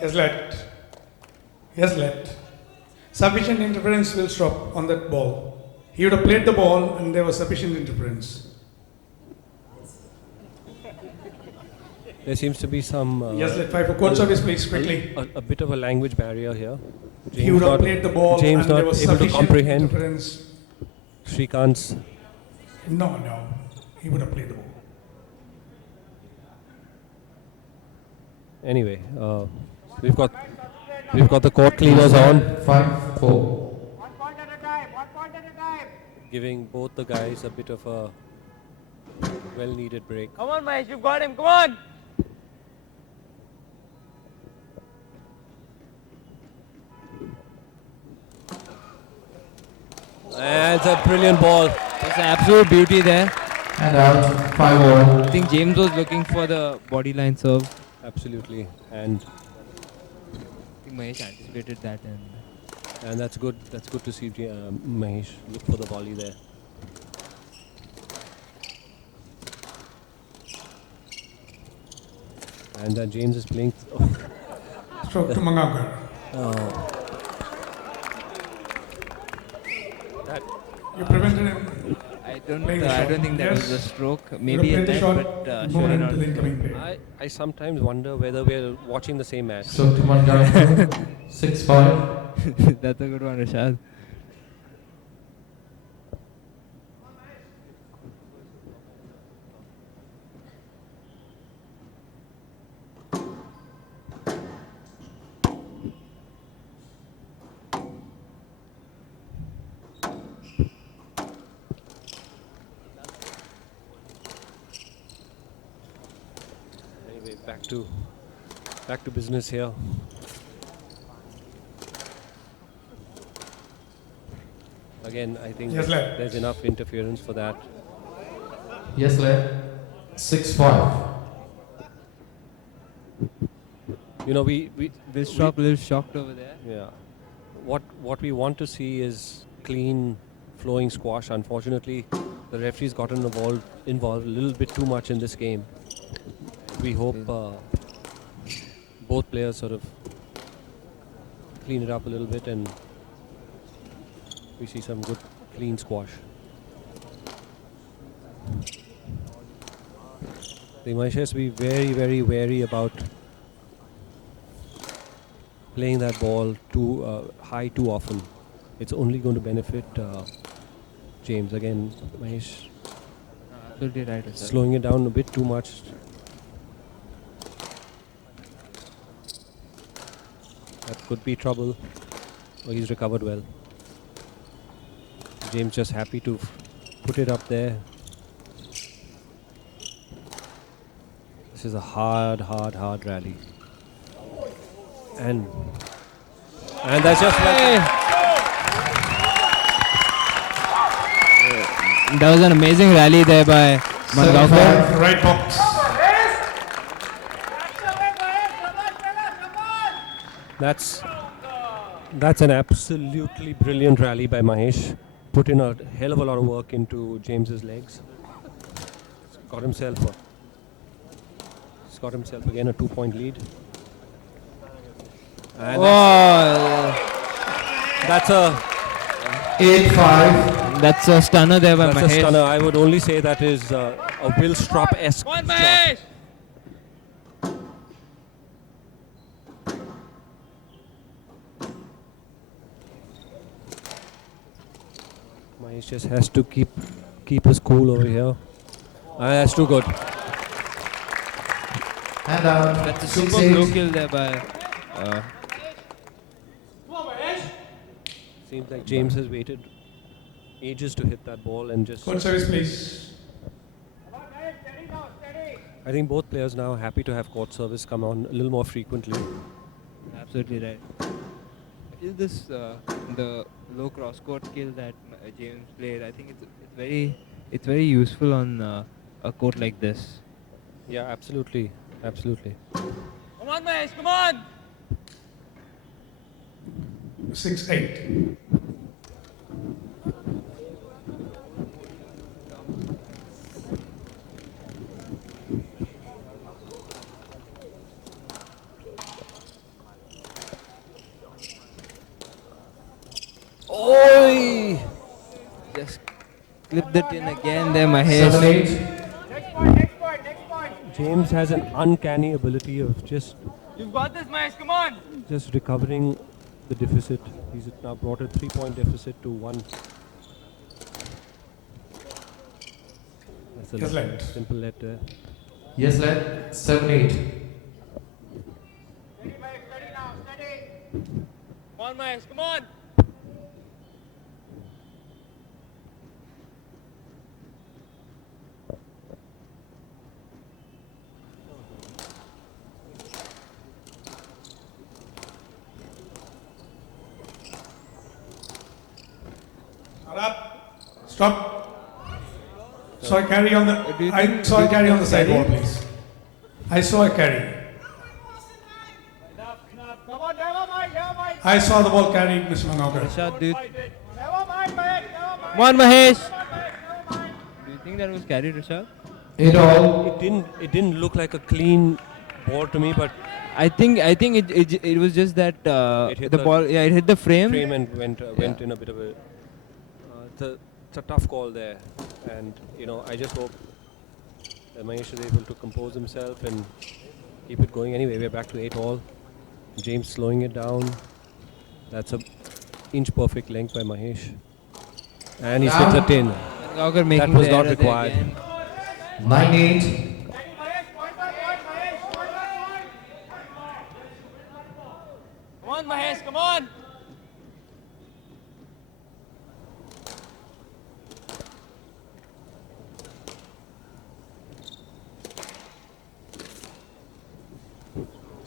Yes, let. Yes, let. Sufficient interference will stop on that ball. He would have played the ball and there was sufficient interference. There seems to be some. Yes, let 5 for court service, please, quickly. A bit of a language barrier here. He would have not- played the ball James and there not was able to sufficient comprehend interference. Shrikant's. No, he would have played the ball. Anyway, we've got the court cleaners on, 5-4. One point at a time. giving both the guys a bit of a well-needed break. Come on, Mahesh, you've got him, come on! It's a brilliant ball. It's an absolute beauty there. And out, 5 all. I think James was looking for the body line serve. Absolutely. And I think Mahesh anticipated that, and that's good. That's good to see Mahesh look for the volley there. And James is playing. Stroke to Mangaonkar. That You prevented him. I don't Playing the I shot. don't think that Yes. was a stroke. You Maybe a played the net, shot, but move surely on not to a the stroke. incoming play. I sometimes wonder whether we're watching the same match. So to Mangaonkar, 6-5. That's a good one, Rashad. Anyway, back to business here. Again, I think Yes, lad. there's enough interference for that. Yes, lad. 6-5. You know, we Willstrop a little shocked over there. yeah. What we want to see is clean, flowing squash. Unfortunately, the referee's gotten involved a little bit too much in this game. We hope both players sort of clean it up a little bit and we see some good clean squash. The Mahesh has to be very, very wary about playing that ball too high too often. It's only going to benefit James. Again, Mahesh Absolutely right, Rashad. slowing it down a bit too much. That could be trouble. Oh, he's recovered well. James just happy to put it up there. This is a hard rally. And that's just like That was an amazing rally there by Mangaonkar. 7-5. Right box. that's an absolutely brilliant rally by Mahesh. Put in a hell of a lot of work into James's legs. He's got himself again a 2-point lead. And that's a 8-5. That's a stunner there by That's a Mahesh. stunner. I would only say that is a Willstrop-esque shot. Mahesh just has to keep his cool over here. That's too good. And out. That's a super 6-8. blow kill there by Seems like James has waited ages to hit that ball and just. Good service, please. Steady now, steady. I think both players now are happy to have court service come on a little more frequently. Absolutely right. Is this the low cross court kill that James played? I think it's very useful on a court like this. Yeah, absolutely. Come on, Mahesh, come on! 6-8. Oi! Just clipped it in again there, Mahesh. 7-8. Next point. James has an uncanny ability of just You've got this, Mahesh, come on. recovering the deficit. He's now brought a 3-point deficit to 1. That's a Yes, lad. simple let there. Yes, lad. 7-8. Steady, Mahesh, steady now, steady. Come on, Mahesh, come on. Not up. Stop. Saw a carry on Do the. you I think- saw do a you carry think on the it's side carry? ball, please. I saw a carry. Come on, never mind. I saw the ball carried, Mr. Mangaonkar. Rashad, do you, Never mind, Mahesh, never mind. come on, Mahesh. Never mind. Do you think that was carried, Rashad? It all. It didn't look like a clean ball to me, but I think it was just that It hit the the ball. Yeah, it hit the frame. frame and went in a bit of a. It's a tough call there, and I just hope that Mahesh is able to compose himself and keep it going. Anyway, we're back to 8 all. James slowing it down. That's a inch perfect length by Mahesh, and he's hit the tin. Mangaonkar making was the not error there required. again. 9-8. Mahesh, point by point, Mahesh, point by point. Come on, Mahesh. Come on.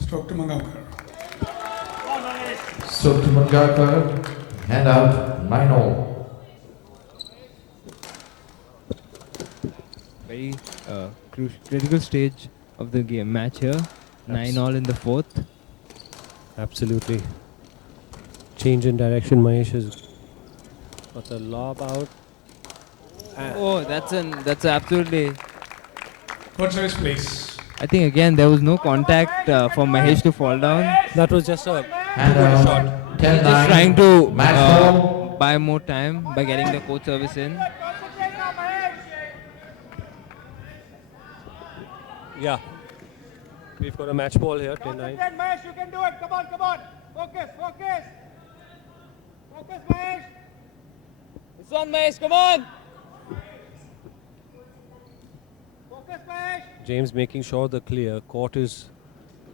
Stroke to Mangaonkar. Stroke to Mangaonkar. Hand out. 9-all. Very critical stage of the game match here. 9-all in the fourth. Absolutely. Change in direction. Mahesh has got the lob out. Oh, that's absolutely. Court service, please. I think again there was no contact for Mahesh to fall down. That was just a Hand out. shot. 10-9. Just trying to Match ball. buy more time by getting the court service in. Concentrate now, Mahesh. Yeah. We've got a match ball here, 10-9. Concentrate, Mahesh, you can do it. Come on. Focus. Focus, Mahesh. It's on, Mahesh. Come on. Focus, Mahesh. James making sure the clear. Court is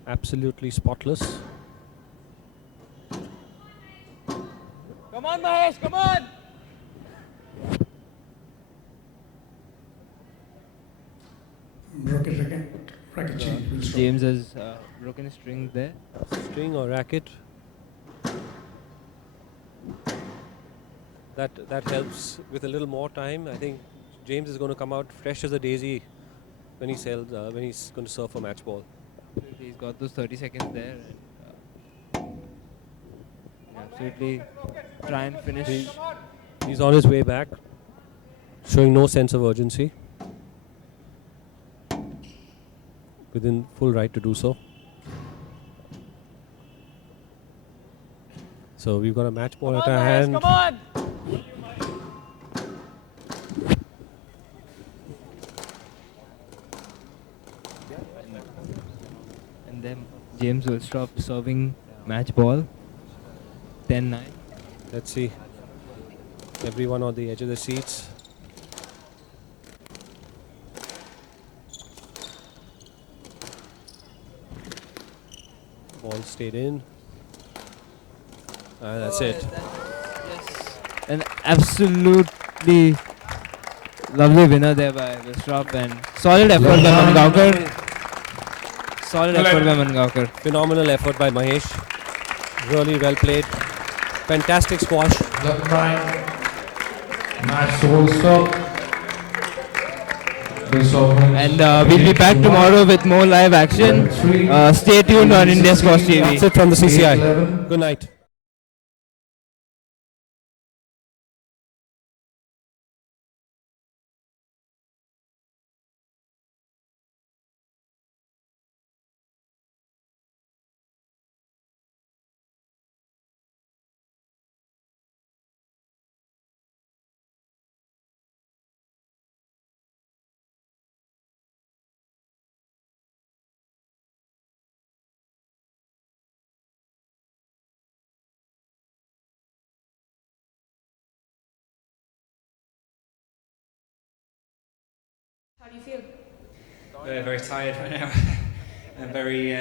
absolutely spotless. Come on, Mahesh. Come on. Racket change. Willstrop. James has broken his strings there. String or racket. That helps with a little more time. I think James is going to come out fresh as a daisy when he when he's going to serve for match ball. He's got those 30 seconds there. And, absolutely try and finish. He's on his way back, showing no sense of urgency. Within full right to do so. So we've got a match ball at our hand. Come on. And then James Willstrop serving match ball. 10-9. Let's see. Everyone on the edge of the seats. Ball stayed in. That's it. Yes. An absolutely lovely winner there by Willstrop and solid effort by Mangaonkar. Solid effort by Mangaonkar. Phenomenal effort by Mahesh. Really well played. Fantastic squash. 11-9. Match to Willstrop. Willstrop wins. And we'll be back tomorrow with more live action. Stay tuned on India Squash TV. That's it from the CCI. 8-11. Good night. How do you feel? Very tired right now. I'm very,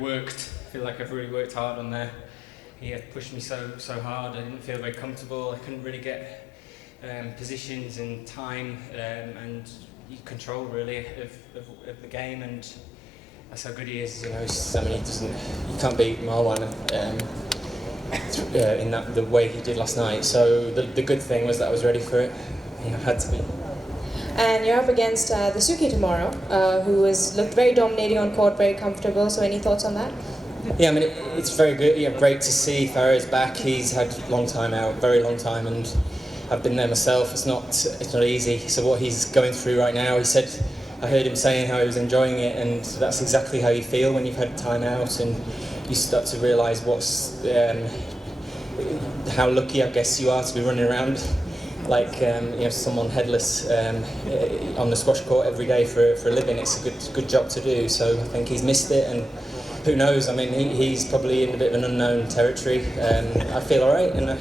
worked. Feel like I've really worked hard on there. He had pushed me so hard. I didn't feel very comfortable. I couldn't really get positions and time and control really of the game. And that's how good he is. You know, he can't beat Marwan. in the way he did last night. So the good thing was that I was ready for it. I had to be. And you're up against the Suki tomorrow, who has looked very dominating on court, very comfortable. So any thoughts on that? Yeah, I mean, it's very good. Yeah, great to see Farah's back. He's had a long time out, very long time, and I've been there myself. It's not easy. So what he's going through right now, he said, I heard him saying how he was enjoying it, and that's exactly how you feel when you've had time out, and you start to realise how lucky I guess you are to be running around like someone headless on the squash court every day for a living. It's a good job to do. So I think he's missed it, and who knows? I mean, he's probably in a bit of an unknown territory. I feel all right, and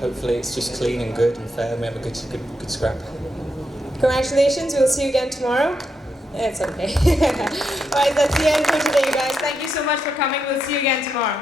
hopefully it's just clean and good and fair, and we have a good scrap. Congratulations. We'll see you again tomorrow. It's okay. All right, that's the end for today, guys. Thank you so much for coming. We'll see you again tomorrow.